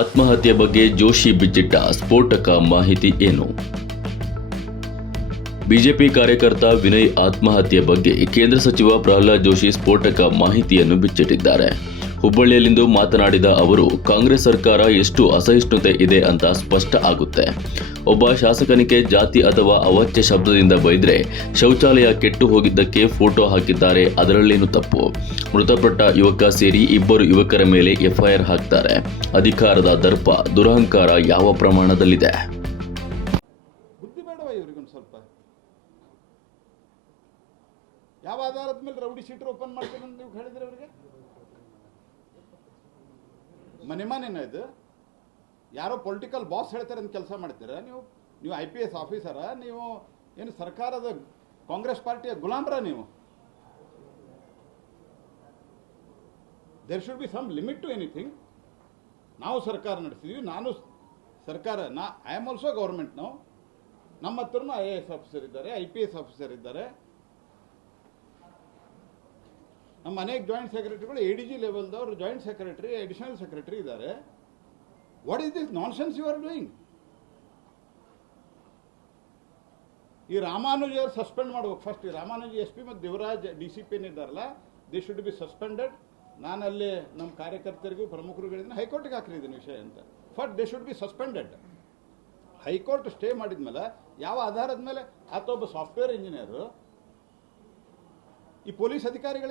ಆತ್ಮಹತ್ಯೆ ಬಗ್ಗೆ ಜೋಶಿ ಬಿಚ್ಚಿಟ್ಟ ಸ್ಫೋಟಕ ಮಾಹಿತಿ ಏನು? ಬಿಜೆಪಿ ಕಾರ್ಯಕರ್ತ ವಿನಯ್ ಆತ್ಮಹತ್ಯೆ ಬಗ್ಗೆ ಕೇಂದ್ರ ಸಚಿವ ಪ್ರಹ್ಲಾದ್ ಜೋಶಿ ಸ್ಫೋಟಕ ಮಾಹಿತಿಯನ್ನು ಬಿಚ್ಚಿಟ್ಟಿದ್ದಾರೆ. ಹುಬ್ಬಳ್ಳಿಯಲ್ಲಿಂದು ಮಾತನಾಡಿದ ಅವರು, ಕಾಂಗ್ರೆಸ್ ಸರ್ಕಾರ ಎಷ್ಟು ಅಸಹಿಷ್ಣುತೆ ಇದೆ ಅಂತ ಸ್ಪಷ್ಟ ಆಗುತ್ತೆ. ಒಬ್ಬ ಶಾಸಕನಿಗೆ ಜಾತಿ ಅಥವಾ ಅವಾಚ್ಯ ಶಬ್ದದಿಂದ ಬೈದ್ರೆ ಶೌಚಾಲಯ ಕೆಟ್ಟು ಹೋಗಿದ್ದಕ್ಕೆ ಫೋಟೋ ಹಾಕಿದ್ದಾರೆ, ಅದರಲ್ಲೇನು ತಪ್ಪು? ಮೃತಪಟ್ಟ ಯುವಕ ಸೇರಿ ಇಬ್ಬರು ಯುವಕರ ಮೇಲೆ ಎಫ್ಐಆರ್ ಹಾಕ್ತಾರೆ. ಅಧಿಕಾರದ ದರ್ಪ, ದುರಹಂಕಾರ ಯಾವ ಪ್ರಮಾಣದಲ್ಲಿದೆ? ಯಾವ ಆಧಾರದ ಮೇಲೆ ರೌಡಿ ಶೀಟರ್ ಓಪನ್ ಮಾಡ್ತೀನಿ ನೀವು ಹೇಳಿದ್ರಿ ಮನೆ ಮನೆನ ಇದು? ಯಾರೋ ಪೊಲಿಟಿಕಲ್ ಬಾಸ್ ಹೇಳ್ತಾರೆ ಅಂತ ಕೆಲಸ ಮಾಡ್ತೀರಾ? ನೀವು ನೀವು ಐ ಪಿ ಎಸ್ ಆಫೀಸರ ನೀವು ಏನು ಸರ್ಕಾರದ ಕಾಂಗ್ರೆಸ್ ಪಾರ್ಟಿಯ ಗುಲಾಮ್ರ ನೀವು? There should be some limit to anything ನಾವು ಸರ್ಕಾರ ನಡೆಸಿದ್ವಿ, ನಾನು ಸರ್ಕಾರ, ನಾ ಐ ಆಮ್ ಆಲ್ಸೋ ಗೌರ್ಮೆಂಟ್ ನಾವು ನಮ್ಮ ಹತ್ರನೂ ಐ ಎ ಎಸ್ ಆಫೀಸರ್ ಇದ್ದಾರೆ ಐ ಪಿ ಎಸ್ ಆಫೀಸರ್ ಇದ್ದಾರೆ. ನಮ್ಮ ಅನೇಕ ಜಾಯಿಂಟ್ ಸೆಕ್ರೆಟರಿಗಳು ಎ ಡಿ ಜಿ ಲೆವೆಲ್ದವರು ಜಾಯಿಂಟ್ ಸೆಕ್ರೆಟರಿ ಅಡಿಷನಲ್ ಸೆಕ್ರೆಟರಿ ಇದ್ದಾರೆ. What is this nonsense you are doing ಈ ರಾಮಾನುಜ ಸಸ್ಪೆಂಡ್ ಮಾಡ್ಬೇಕು. ಫಸ್ಟ್ ಈ ರಾಮಾನುಜ ಎಸ್ ಪಿ ಮತ್ತು ದೇವರಾಜ್ ಡಿ ಸಿ ಪಿ ಏನಿದ್ದಾರಲ್ಲ ದೇ ಶುಡ್ ಬಿ ಸಸ್ಪೆಂಡೆಡ್ ನಾನು ಅಲ್ಲಿ ನಮ್ಮ ಕಾರ್ಯಕರ್ತರಿಗೂ ಪ್ರಮುಖರುಗಳಿದ್ದೀನಿ ಹೈಕೋರ್ಟ್ಗೆ ಹಾಕ್ರಿ ವಿಷಯ ಅಂತ. First they should be suspended high court stay ಮಾಡಿದ್ಮೇಲೆ ಯಾವ ಆಧಾರದ ಮೇಲೆ ಆತ ಒಬ್ಬ ಸಾಫ್ಟ್ವೇರ್ ಇಂಜಿನಿಯರು ಈ ಪೊಲೀಸ್ ಅಧಿಕಾರಿಗಳು